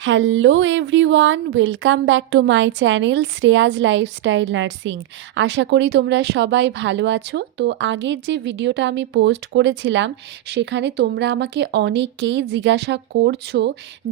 Hello everyone welcome back to my channel Shreya's lifestyle nursing আশা করি তোমরা সবাই ভালো আছো। তো আগের যে ভিডিওটা আমি পোস্ট করেছিলাম, সেখানে তোমরা আমাকে অনেকেই জিজ্ঞাসা করছ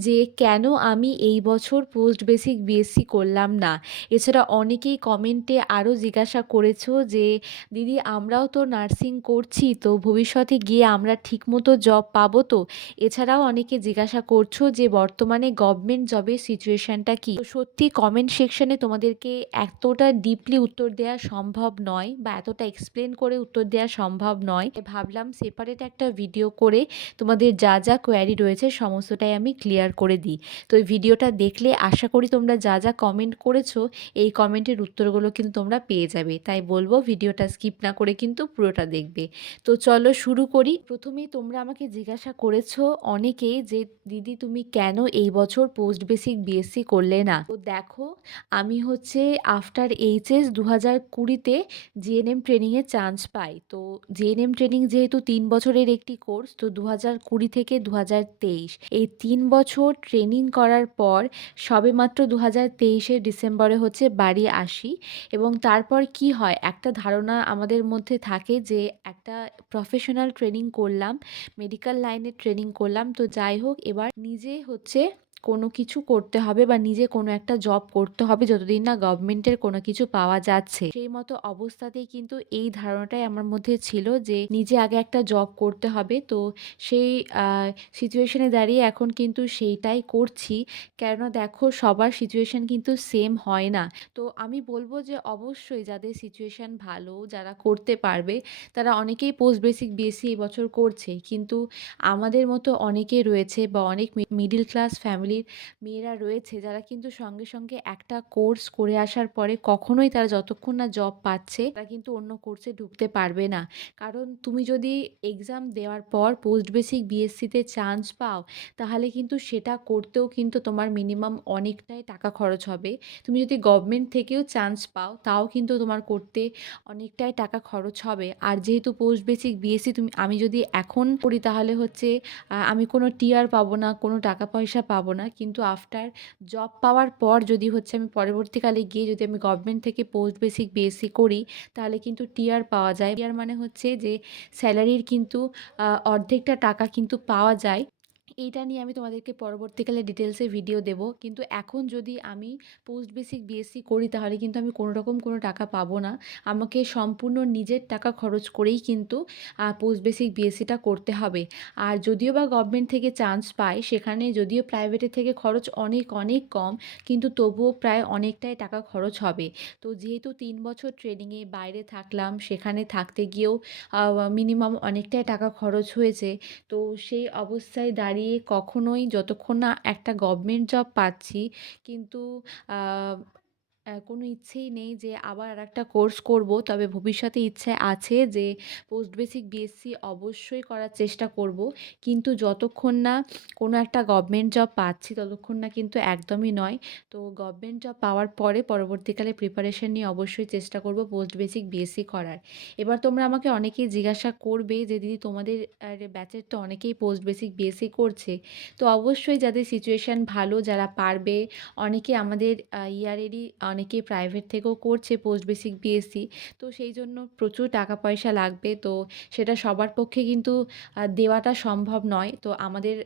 যে কেন আমি এই বছর পোস্ট বেসিক বিএসসি করলাম না। এছাড়া অনেকেই কমেন্টে আরও জিজ্ঞাসা করেছ যে, দিদি, আমরাও তো নার্সিং করছি, তো ভবিষ্যতে গিয়ে আমরা ঠিকমতো জব পাবো তো? এছাড়াও অনেকে জিজ্ঞাসা করছ যে, বর্তমানে গভর্নমেন্ট জবের সিচুয়েশানটা কী? সত্যি কমেন্ট সেকশানে তোমাদেরকে এতটা ডিপলি উত্তর দেওয়া সম্ভব নয় বা এতটা এক্সপ্লেন করে উত্তর দেওয়া সম্ভব নয়। ভাবলাম সেপারেট একটা ভিডিও করে তোমাদের যা যা কোয়ারি রয়েছে সমস্তটাই আমি ক্লিয়ার করে দিই। তো এই ভিডিওটা দেখলে আশা করি তোমরা যা যা কমেন্ট করেছ, এই কমেন্টের উত্তরগুলো কিন্তু তোমরা পেয়ে যাবে। তাই বলব ভিডিওটা স্কিপ না করে কিন্তু পুরোটা দেখবে। তো চলো শুরু করি। প্রথমেই তোমরা আমাকে জিজ্ঞাসা করেছ অনেকেই যে, দিদি তুমি কেন এই বছর পোস্ট বেসিক বিএসসি করলে না। তো দেখো, আমি হচ্ছে আফটার এইচএস দু হাজার কুড়িতে জিএনএম ট্রেনিংয়ে চান্স পাই। তো জিএনএম ট্রেনিং যেহেতু তিন বছরের একটি কোর্স তো দু হাজার কুড়ি থেকে দু হাজার তেইশ। এই তিন বছর ট্রেনিং করার পর সবেমাত্র দু হাজার তেইশের ডিসেম্বরে হচ্ছে বাড়ি আসি। এবং তারপর কি হয়, একটা ধারণা আমাদের মধ্যে থাকে যে একটা প্রফেশনাল ট্রেনিং করলাম মেডিকেল লাইনে ট্রেনিং করলাম। তো যাই হোক, এবার নিজে হচ্ছে কোনো কিছু করতে হবে বা নিজে কোনো একটা জব করতে হবে যতদিন না গভর্নমেন্টের কোনো কিছু পাওয়া যাচ্ছে। সেই মতো অবস্থাতেই কিন্তু এই ধারণাটাই আমার মধ্যে ছিল যে নিজে আগে একটা জব করতে হবে। তো সেই সিচুয়েশনে দাঁড়িয়ে এখন কিন্তু সেইটাই করছি। কেননা দেখো সবার সিচুয়েশান কিন্তু সেম হয় না। তো আমি বলব যে অবশ্যই যাদের সিচুয়েশান ভালো, যারা করতে পারবে, তারা অনেকেই পোস্ট বেসিক বিএসসি এবছর করছে। কিন্তু আমাদের মতো অনেকে রয়েছে বা অনেক মিডিল ক্লাস ফ্যামিলির মেয়েরা রয়েছে, যারা কিন্তু সঙ্গে সঙ্গে একটা কোর্স করে আসার পরে কখনোই তারা যতক্ষণ না জব পাচ্ছে, তারা কিন্তু অন্য কোর্সে ঢুকতে পারবে না। কারণ তুমি যদি এক্সাম দেওয়ার পর পোস্ট বেসিক বিএসসিতে চান্স পাও, তাহলে কিন্তু সেটা করতেও কিন্তু তোমার মিনিমাম অনেকটাই টাকা খরচ হবে। তুমি যদি গভর্নমেন্ট থেকেও চান্স পাও, তাও কিন্তু তোমার করতে অনেকটাই টাকা খরচ হবে। আর যেহেতু পোস্ট বেসিক বিএসসি তুমি, আমি যদি এখন করি তাহলে হচ্ছে আমি কোনো টিআর পাবো না, কোনো টাকা পয়সা পাবো না। কিন্তু আফটার জব পাওয়ার পর যদি হচ্ছে আমি পরবর্তীকালে গিয়ে যদি আমি গভর্নমেন্ট থেকে পোস্ট বেসিক বিএসসি করি, তাহলে কিন্তু টিআর পাওয়া যায়। টিআর মানে হচ্ছে যে স্যালারির কিন্তু অর্ধেকটা টাকা কিন্তু পাওয়া যায়। এইটা নিয়ে আমি তোমাদেরকে পরবর্তীকালে ডিটেলসে ভিডিও দেবো। কিন্তু এখন যদি আমি পোস্ট বেসিক বিএসসি করি, তাহলে কিন্তু আমি কোনো রকম কোনো টাকা পাবো না। আমাকে সম্পূর্ণ নিজের টাকা খরচ করেই কিন্তু পোস্ট বেসিক বিএসসিটা করতে হবে। আর যদিও বা গভর্নমেন্ট থেকে চান্স পাই সেখানে যদিও প্রাইভেটের থেকে খরচ অনেক অনেক কম, কিন্তু তবুও প্রায় অনেকটাই টাকা খরচ হবে। তো যেহেতু তিন বছর ট্রেনিংয়ে বাইরে থাকলাম, সেখানে থাকতে গিয়েও মিনিমাম অনেকটাই টাকা খরচ হয়েছে। তো সেই অবস্থায় দাঁড়িয়ে কখনোই যতক্ষণ না একটা গভর্নমেন্ট জব পাচ্ছি কিন্তু কোনো ইচ্ছেই নেই যে আবার আরেকটা কোর্স করব। তবে ভবিষ্যতে ইচ্ছে আছে যে পোস্ট বেসিক বিএসসি অবশ্যই করার চেষ্টা করব। কিন্তু যতক্ষণ না কোনো একটা গভর্নমেন্ট জব পাচ্ছি ততক্ষণ না কিন্তু একদমই নয়। তো গভর্নমেন্ট জব পাওয়ার পরে পরবর্তীকালে প্রিপারেশন নিয়ে অবশ্যই চেষ্টা করব পোস্ট বেসিক বিএসসি করার। এবার তোমরা আমাকে অনেকেই জিজ্ঞাসা করবে যে, দিদি, তোমাদের ব্যাচের তো অনেকেই পোস্ট বেসিক বিএসসি করছে। তো অবশ্যই যাদের সিচুয়েশান ভালো, যারা পারবে, অনেকে আমাদের ইয়ারেরই অনেকেই প্রাইভেট থেকেও করছে পোস্ট বেসিক বিএসসি তো সেই জন্য প্রচুর টাকা পয়সা লাগবে। তো সেটা সবার পক্ষে কিন্তু দেওয়াটা সম্ভব নয়। তো আমাদের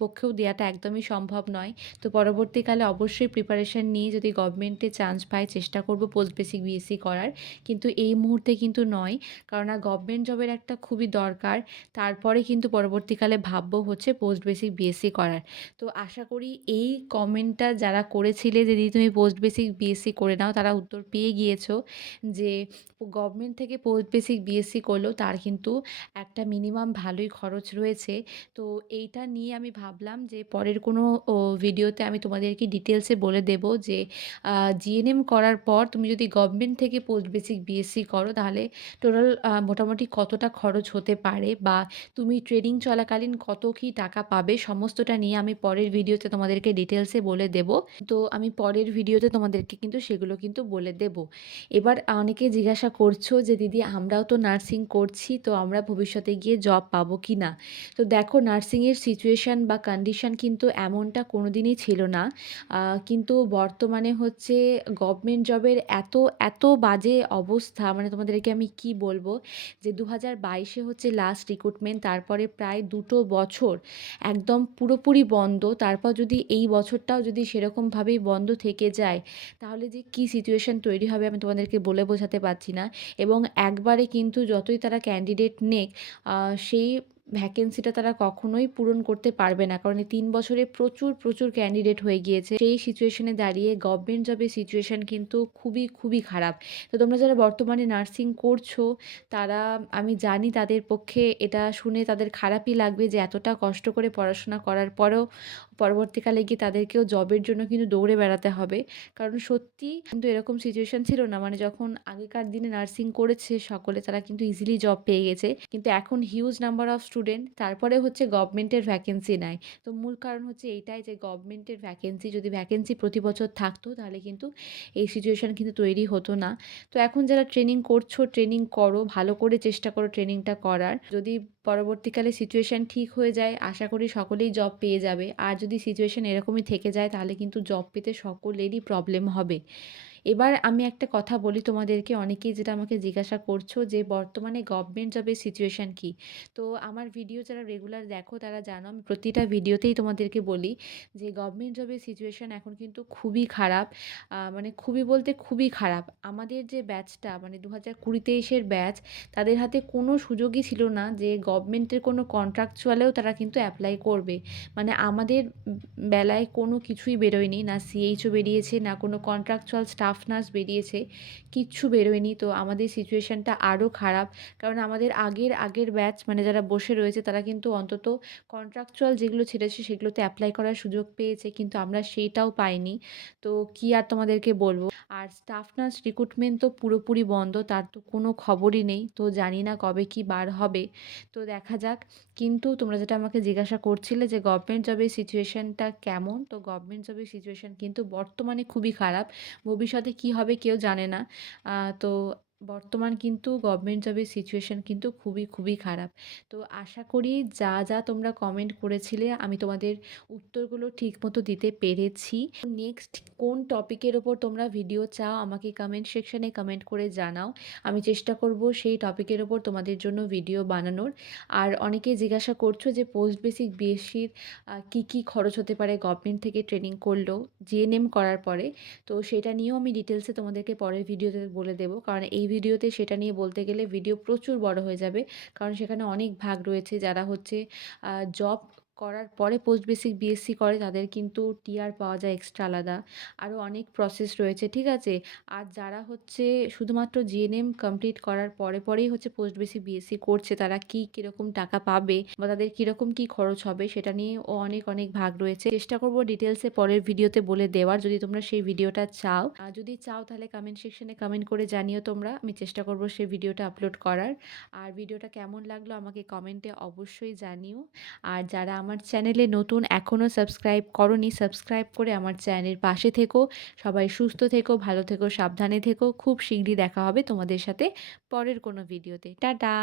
পক্ষেও দেওয়াটা একদমই সম্ভব নয়। তো পরবর্তীকালে অবশ্যই প্রিপারেশান নিয়ে যদি গভর্নমেন্টে চান্স পাই চেষ্টা করব পোস্ট বেসিক বিএসসি করার। কিন্তু এই মুহূর্তে কিন্তু নয়। কারণ গভর্নমেন্ট জবের একটা খুবই দরকার। তারপরে কিন্তু পরবর্তীকালে ভাববো হচ্ছে পোস্ট বেসিক বিএসসি করার। তো আশা করি এই কমেন্টটা যারা করেছিলে যে, দিদি তুমি পোস্ট বেসিক বিএসসি বিএসসি করে নাও, তারা উত্তর পেয়ে গিয়েছো যে গভর্নমেন্ট থেকে পোস্ট বেসিক বিএসসি করলেও তার কিন্তু একটা মিনিমাম ভালোই খরচ রয়েছে। তো এইটা নিয়ে আমি ভাবলাম যে পরের কোনো ভিডিওতে আমি তোমাদেরকে ডিটেলসে বলে দেব যে জিএনএম করার পর তুমি যদি গভর্নমেন্ট থেকে পোস্ট বেসিক বিএসসি করো, তাহলে টোটাল মোটামুটি কতটা খরচ হতে পারে বা তুমি ট্রেনিং চলাকালীন কত কী টাকা পাবে, সমস্তটা নিয়ে আমি পরের ভিডিওতে তোমাদেরকে ডিটেলসে বলে দেব। তো আমি পরের ভিডিওতে তোমাদেরকে কিন্তু সেগুলো কিন্তু বলে দেব। এবার অনেকে জিজ্ঞাসা করছ যে, দিদি, আমরাও তো নার্সিং করছি, তো আমরা ভবিষ্যতে গিয়ে জব পাবো কি না? তো দেখো নার্সিংয়ের সিচুয়েশান বা কন্ডিশান কিন্তু এমনটা কোনো দিনই ছিল না। কিন্তু বর্তমানে হচ্ছে গভর্নমেন্ট জবের এত এত বাজে অবস্থা মানে তোমাদেরকে আমি কি বলব? যে দু হাজার বাইশে হচ্ছে লাস্ট রিক্রুটমেন্ট তারপরে প্রায় দুটো বছর একদম পুরোপুরি বন্ধ। তারপর যদি এই বছরটাও যদি সেরকমভাবেই বন্ধ থেকে যায় তাহলে যে কি সিচুয়েশান তৈরি হবে আমি তোমাদেরকে বলে বোঝাতে পারছি না। এবং একবারে কিন্তু যতই তারা ক্যান্ডিডেট নেক সেই ভ্যাকেন্সিটা তারা কখনোই পূরণ করতে পারবে না। কারণ এই তিন বছরে প্রচুর প্রচুর ক্যান্ডিডেট হয়ে গিয়েছে। সেই সিচুয়েশনে দাঁড়িয়ে গভর্নমেন্ট জবের সিচুয়েশান কিন্তু খুবই খুবই খারাপ। তো তোমরা যারা বর্তমানে নার্সিং করছ, তারা, আমি জানি তাদের পক্ষে এটা শুনে তাদের খারাপই লাগবে যে এতটা কষ্ট করে পড়াশোনা করার পরেও পরবর্তীকালে গিয়ে তাদেরকেও জবের জন্য কিন্তু দৌড়ে বেড়াতে হবে। কারণ সত্যি কিন্তু এরকম সিচুয়েশান ছিল না। মানে যখন আগেকার দিনে নার্সিং করেছে সকলে, তারা কিন্তু ইজিলি জব পেয়ে গেছে। কিন্তু এখন হিউজ নাম্বার অফ স্টুডেন্ট তারপরে হচ্ছে গভর্নমেন্টের ভ্যাকেন্সি নেয়। তো মূল কারণ হচ্ছে এইটাই যে গভর্নমেন্টের ভ্যাকেন্সি যদি ভ্যাকেন্সি প্রতি বছর থাকতো, তাহলে কিন্তু এই সিচুয়েশান কিন্তু তৈরি হতো না। তো এখন যারা ট্রেনিং করছ ট্রেনিং করো, ভালো করে চেষ্টা করো ট্রেনিংটা করার। যদি পরবর্তীকালে সিচুয়েশান ঠিক হয়ে যায়, আশা করি সকলেই জব পেয়ে যাবে। আর যদি সিচুয়েশান এরকমই থেকে যায়, তাহলে কিন্তু জব পেতে সকলেরই প্রবলেম হবে। এবার আমি একটা কথা বলি তোমাদেরকে, অনেকেই যেটা আমাকে জিজ্ঞাসা করছ যে, বর্তমানে গভর্নমেন্ট জবের সিচুয়েশান কী? তো আমার ভিডিও যারা রেগুলার দেখো তারা জানো, আমি প্রতিটা ভিডিওতেই তোমাদেরকে বলি যে গভর্নমেন্ট জবের সিচুয়েশান এখন কিন্তু খুবই খারাপ। মানে খুবই বলতে খুবই খারাপ। আমাদের যে ব্যাচটা মানে দু হাজার কুড়ি তেইশের ব্যাচ তাদের হাতে কোনো সুযোগই ছিল না যে গভর্নমেন্টের কোনো কন্ট্রাকচুয়ালেও তারা কিন্তু অ্যাপ্লাই করবে। মানে আমাদের বেলায় কোনো কিছুই বেরোয়নি, না সিএইচও বেরিয়েছে, না কোনো কন্ট্রাকচুয়াল স্টাফ নার্স বেরিয়েছে, কিচ্ছু বেরোয়নি। তো আমাদের সিচুয়েশানটা আরও খারাপ। কারণ আমাদের আগের আগের ব্যাচ মানে যারা বসে রয়েছে, তারা কিন্তু অন্তত কন্ট্রাকচুয়াল যেগুলো ছেড়েছে, সেগুলোতে অ্যাপ্লাই করার সুযোগ পেয়েছে, কিন্তু আমরা সেইটাও পাইনি। তো কী আর তোমাদেরকে বলব? আর স্টাফ নার্স রিক্রুটমেন্ট তো পুরোপুরি বন্ধ, তার তো কোনো খবরই নেই। তো জানি না কবে কি বার হবে। তো দেখা যাক। কিন্তু তোমরা যেটা আমাকে জিজ্ঞাসা করছিলে যে গভর্নমেন্ট জবের সিচুয়েশানটা কেমন, তো গভর্নমেন্ট জবের সিচুয়েশান কিন্তু বর্তমানে খুবই খারাপ। ভবিষ্যতে কি হবে কেউ জানে না। তো বর্তমান কিন্তু গভর্নমেন্ট জবের সিচুয়েশান কিন্তু খুবই খুবই খারাপ। তো আশা করি যা যা তোমরা কমেন্ট করেছিলে, আমি তোমাদের উত্তরগুলো ঠিকমতো দিতে পেরেছি। নেক্সট কোন টপিকের ওপর তোমরা ভিডিও চাও, আমাকে কমেন্ট সেকশানে কমেন্ট করে জানাও। আমি চেষ্টা করব সেই টপিকের ওপর তোমাদের জন্য ভিডিও বানানোর। আর অনেকে জিজ্ঞাসা করছ যে পোস্ট বেসিক বিএসসির কী কী খরচ হতে পারে গভর্নমেন্ট থেকে ট্রেনিং করলেও জিএনএম করার পরে। তো সেটা নিয়েও আমি ডিটেলসে তোমাদেরকে পরের ভিডিওতে বলে দেবো। কারণ এই ভিডিওতে সেটা নিয়ে বলতে গেলে ভিডিও প্রচুর বড় হয়ে যাবে। কারণ সেখানে অনেক ভাগ রয়েছে যারা হচ্ছে জব করার পরে পোস্ট বেসিক বিএসসি করে, তাদের কিন্তু টিআর পাওয়া যায় এক্সট্রা আলাদা। আরও অনেক প্রসেস রয়েছে, ঠিক আছে? আর যারা হচ্ছে শুধুমাত্র জিএনএম কমপ্লিট করার পরে পরেই হচ্ছে পোস্ট বেসিক বিএসসি করছে, তারা কি কীরকম টাকা পাবে বা তাদের কীরকম কী খরচ হবে, সেটা নিয়েও অনেক অনেক ভাগ রয়েছে। চেষ্টা করব ডিটেলসে পরের ভিডিওতে বলে দেওয়ার। যদি তোমরা সেই ভিডিওটা চাও, আর যদি চাও তাহলে কমেন্ট সেকশনে কমেন্ট করে জানিও তোমরা। আমি চেষ্টা করব সেই ভিডিওটা আপলোড করার। আর ভিডিওটা কেমন লাগল আমাকে কমেন্টে অবশ্যই জানিও। আর যারা আমার চ্যানেলে নতুন এখনও সাবস্ক্রাইব করনি, সাবস্ক্রাইব করে আমার চ্যানেলের পাশে থেকো। সবাই সুস্থ থেকো, ভালো থেকো, সাবধানে থেকো। খুব শীঘ্রই দেখা হবে তোমাদের সাথে পরের কোনো ভিডিওতে। টাটা!